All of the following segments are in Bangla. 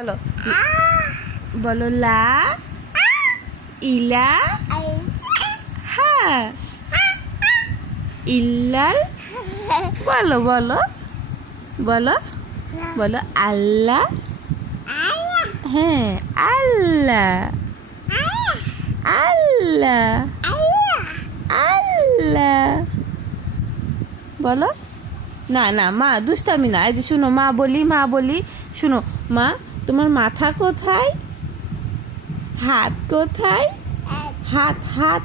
বলো বলো লা, ইলা হ্যাঁ বলো বলো বলো বলো আল্লাহ হ্যাঁ আল্লাহ আল্লাহ আল্লাহ বলো। না না, মা, দুষ্টামি না। এই যে শুনো, মা বলি মা বলি, শুনো, মা তোমার মাথা কোথায়? হাত কোথায়? হাত। হাত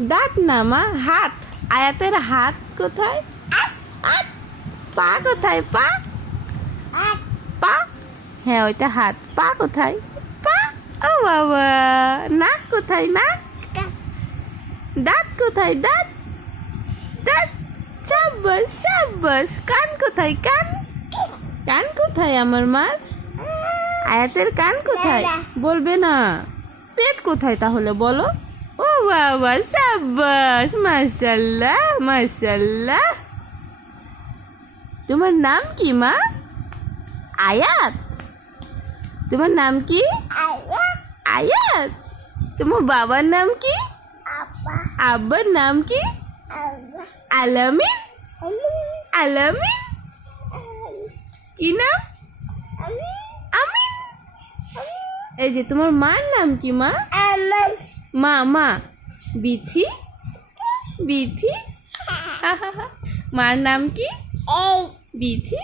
দাঁত না মা হাত। আয়াতের হাত কোথায়? পা কোথায়? পা। পা। হ্যাঁ ওইটা হাত। পা কোথায়? পা। ও বাবা। নাক কোথায়? নাক। দাঁত কোথায়? দাঁত। দাঁত। সাব্বাস সাব্বাস। কান কোথায়? কান। কান কোথায় আমার মার? আয়াতের কান কোথায়? বলবে না। পেট কোথায় তাহলে বলো? ও বাবা সাব্বাস মাশাল্লাহ মাশাল্লাহ। তোমার নাম কি মা? আয়াত? তোমার নাম কি? আয়াত? তোমার বাবার নাম কি? আব্বার নাম কি? আলামিন? আলামিন? কি নাম? এই যে তোমার মার নাম কি মা? মা মা। বিথি? বিথি? মার নাম কি? বিথি?